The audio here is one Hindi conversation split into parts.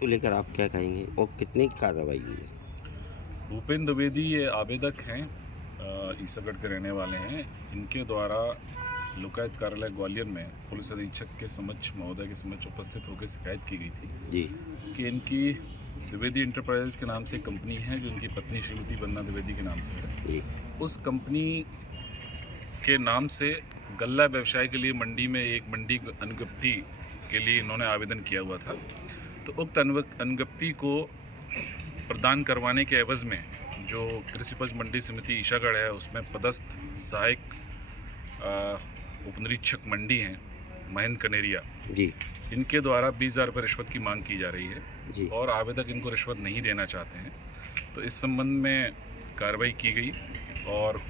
को लेकर आप क्या कहेंगे और कितनी कार्रवाई हुई है? भूपेंद्र द्विवेदी ये आवेदक हैं, ईसागढ़ के रहने वाले हैं। इनके द्वारा लोकायुक्त कार्यालय ग्वालियर में पुलिस अधीक्षक के समक्ष महोदय के समक्ष उपस्थित होकर शिकायत की गई थी जी कि इनकी द्विवेदी इंटरप्राइजेज के नाम से एक कंपनी है जो इनकी पत्नी श्रीमती वंदना द्विवेदी के नाम से है। जी उस कंपनी के नाम से गल्ला व्यवसाय के लिए मंडी में एक मंडी अनुज्ञप्ति के लिए इन्होंने आवेदन किया हुआ था। तो उक्त अनुज्ञप्ति को प्रदान करवाने के एवज में जो कृषि उपज मंडी समिति ईसागढ़ है उसमें पदस्थ सहायक उपनिरीक्षक मंडी हैं महेंद्र कनेरिया जी इनके द्वारा 20,000 रुपये रिश्वत की मांग की जा रही है जी और आवेदक इनको रिश्वत नहीं देना चाहते हैं। तो इस संबंध में कार्रवाई की गई और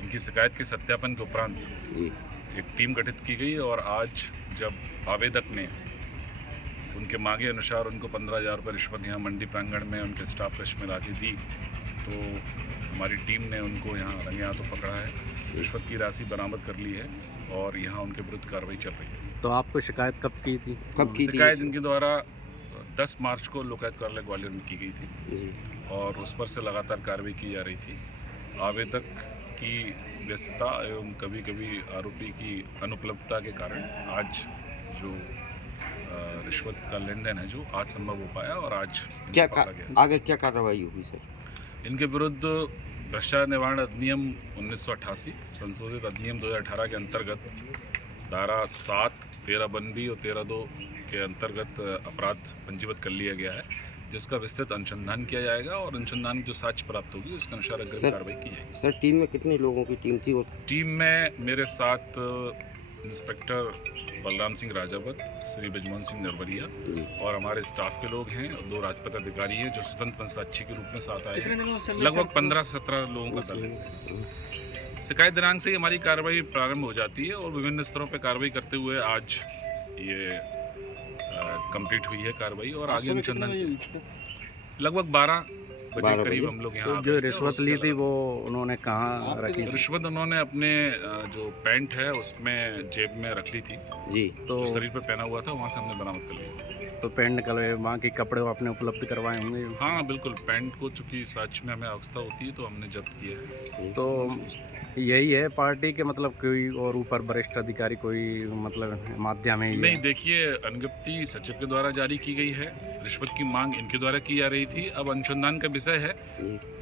इनकी शिकायत के सत्यापन के उपरांत जी एक टीम गठित की गई और आज जब आवेदक ने उनके मांगे अनुसार उनको 15,000 रुपये रिश्वत यहाँ मंडी प्रांगण में उनके स्टाफ लिस्ट में लाके दी, तो हमारी टीम ने उनको यहाँ रंगे हाथों पकड़ा है, रिश्वत की राशि बरामद कर ली है और यहाँ उनके विरुद्ध कार्रवाई चल रही है। तो आपको शिकायत कब की थी? कब की थी? शिकायत इनके द्वारा 10 मार्च को लोकायुक्त कार्यालय ग्वालियर में की गई थी जी और उस पर से लगातार कार्रवाई की जा रही थी। आवेदक की व्यस्तता एवं कभी कभी आरोपी की अनुपलब्धता के कारण आज जो रिश्वत का लेन देन है जो आज संभव हो पाया और आज क्या पकड़ा गया। आगे क्या कार्रवाई होगी सर? इनके विरुद्ध भ्रष्टाचार निवारण अधिनियम 1988 संशोधित अधिनियम 2018 के अंतर्गत धारा 7, 13(1)(b) और 13(2) के अंतर्गत अपराध पंजीबद्ध कर लिया गया है, जिसका विस्तृत अनुसंधान किया जाएगा और अनुसंधान की जो साक्ष्य प्राप्त होगी उसके अनुसार अग्रिम कार्रवाई की जाएगी। सर टीम में कितने लोगों की टीम थी? और टीम में मेरे साथ इंस्पेक्टर बलराम सिंह राजावत, श्री ब्रजमोहन सिंह नरवरिया और हमारे स्टाफ के लोग हैं, 2 राजपत्र अधिकारी हैं जो स्वतंत्र पंचसाक्षी के रूप में साथ आए हैं। लगभग 15-17 लोगों का दल है। शिकायत दिनांक से ही हमारी कार्रवाई प्रारंभ हो जाती है और विभिन्न स्तरों पर कार्रवाई करते हुए आज ये कंप्लीट हुई है कार्रवाई और आगे अनुसंधान लगभग 12 बजे करीब हम लोग यहाँ जो रिश्वत ली थी वो उन्होंने कहाँ रखी थी? रिश्वत उन्होंने अपने जो पैंट है उसमें जेब में रख ली थी, जी तो शरीर पर पहना हुआ था, वहाँ से हमने बरामद कर लिया। तो पैंट निकलवाए, वहाँ के कपड़े आपने उपलब्ध करवाए होंगे? हाँ बिल्कुल, पैंट को चूँकि साक्ष्य में हमें आवश्यकता होती है तो हमने जब्त किया है। तो यही है पार्टी के मतलब कोई और ऊपर वरिष्ठ अधिकारी कोई मतलब माध्यम है? नहीं, देखिए अनुज्ञप्ति सचिव के द्वारा जारी की गई है, रिश्वत की मांग इनके द्वारा की जा रही थी। अब अनुसंधान का विषय है,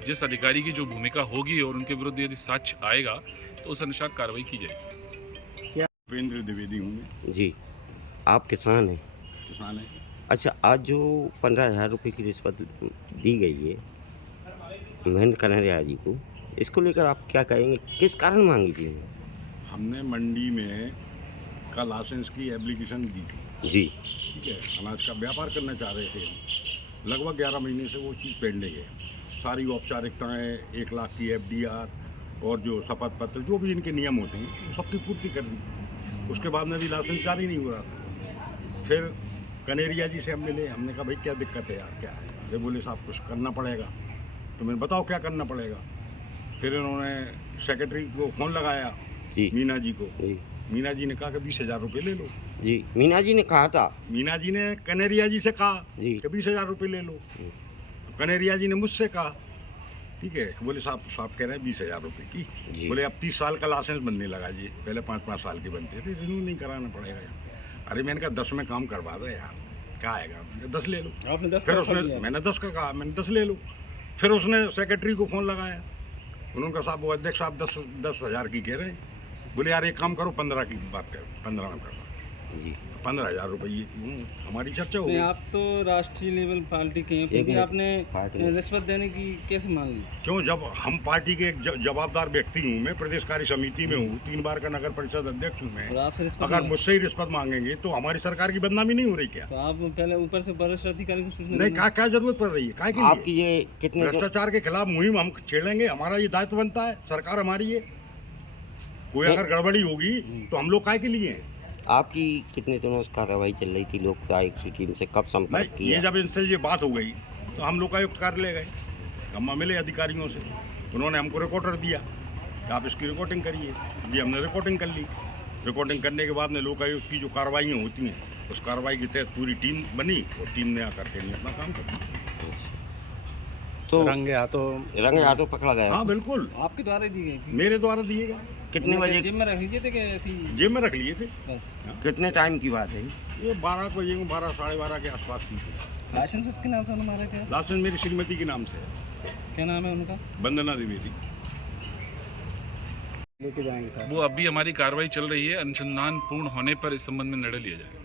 जिस अधिकारी की जो भूमिका होगी और उनके विरुद्ध यदि साक्ष्य आएगा तो उस अनुसार कार्रवाई की जाएगी। भूपेंद्र द्विवेदी हूँ मैं। जी आप किसान हैं? किसान है। अच्छा, आज जो 15,000 रुपये की रिश्वत दी गई है महेंद्र कनेरिया जी को, इसको लेकर आप क्या कहेंगे? किस कारण मांगी थी? हमने मंडी में का लाइसेंस की एप्लीकेशन दी थी। जी ठीक है, अनाज का व्यापार करना चाह रहे थे हम। लगभग 11 महीने से वो चीज़ पेंडिंग है। सारी औपचारिकताएँ, 1 लाख की FDR और जो शपथ पत्र जो भी इनके नियम होते हैं वो सबकी पूर्ति कर दी। उसके बाद में भी लाइसेंस जारी नहीं हो रहा था। फिर कनेरिया जी से हम मिले, हमने कहा भाई क्या दिक्कत है यार, क्या है? अरे बोले साहब कुछ करना पड़ेगा। तो मैंने बताओ क्या करना पड़ेगा। फिर इन्होंने सेक्रेटरी को फ़ोन लगाया जी मीना जी को। जी मीना जी ने कहा कि 20,000 रुपये ले लो। जी मीना जी ने कहा था? मीना जी ने कनेरिया जी से कहा जी कि 20,000 रुपये ले लो। तो कनेरिया जी ने मुझसे कहा, ठीक है। बोले साहब कह रहे हैं 20,000 रुपये की। जी बोले अब 30 साल का लाइसेंस बनने लगा जी, पहले 5-5 साल के बनते थे, रिन्यू नहीं कराना पड़ेगा यार। अरे मैंने कहा 10 में काम करवा दो यार, क्या आएगा? मैंने 10 ले लो। आपने 10 फिर उसने, मैंने 10 का कहा, मैंने 10 ले लो। फिर उसने सेक्रेटरी को फ़ोन लगाया, उन्होंने कहा साहब वो अध्यक्ष साहब 10,000 की कह रहे हैं। बोले यार एक काम करो 15 की बात करो, 15 में करो जी 15,000 रुपये हमारी चर्चा हो गई। आप तो राष्ट्रीय लेवल पार्टी के हैं, फिर भी आपने रिश्वत देने की कैसे मांगी? क्यों, जब हम पार्टी के एक जवाबदार व्यक्ति हूँ, मैं प्रदेश कार्य समिति में हूँ, 3 बार का नगर परिषद अध्यक्ष हूँ मैं। और आपसे रिश्वत अगर मुझसे ही रिश्वत मांगेंगे तो हमारी सरकार की बदनामी नहीं हो रही क्या? तो आप पहले ऊपर से वरिष्ठ अधिकारी को सूचना नहीं, क्या जरूरत पड़ रही है? क्या के लिए? आपकी ये कितने भ्रष्टाचार के खिलाफ मुहिम हम छेड़ेंगे, हमारा ये दायित्व बनता है, सरकार हमारी है। कोई अगर गड़बड़ी होगी तो हम लोग काय के लिए हैं? आपकी कितने दिनों से कार्रवाई चल रही थी? लोक आयुक्त की टीम से कब संपर्क नहीं, किया? ये जब इनसे ये बात हो गई तो हम लोकायुक्त कार्यालय गए, हम मिले अधिकारियों से, उन्होंने हमको रिकॉर्डर दिया कि आप इसकी रिकॉर्डिंग करिए। जी हमने रिकॉर्डिंग कर ली। रिकॉर्डिंग करने के बाद में लोकायुक्त की जो कार्रवाइयाँ होती हैं उस कार्रवाई के तहत पूरी टीम बनी और टीम ने आकर के नहीं अपना काम कर। तो रंगे हाथों पकड़ा गया। हाँ बिल्कुल, आपके द्वारा दी गई थी? मेरे द्वारा दिए गए। कितने बजे? जेब में रख लिए थे कि ऐसी? जेब में रख लिए थे। बस। कितने टाइम की बात है? ये 12 बजे 12 साढ़े 12 के आसपास की थी। लाइसेंस किसके नाम से मारे थे? लाइसेंस मेरी श्रीमती के नाम से है। क्या नाम है उनका? वंदना द्विवेदी। लेके जाएंगे साहब। वो अभी हमारी कार्रवाई चल रही है, अनुसंधान पूर्ण होने पर इस संबंध में निर्णय लिया जाएगा।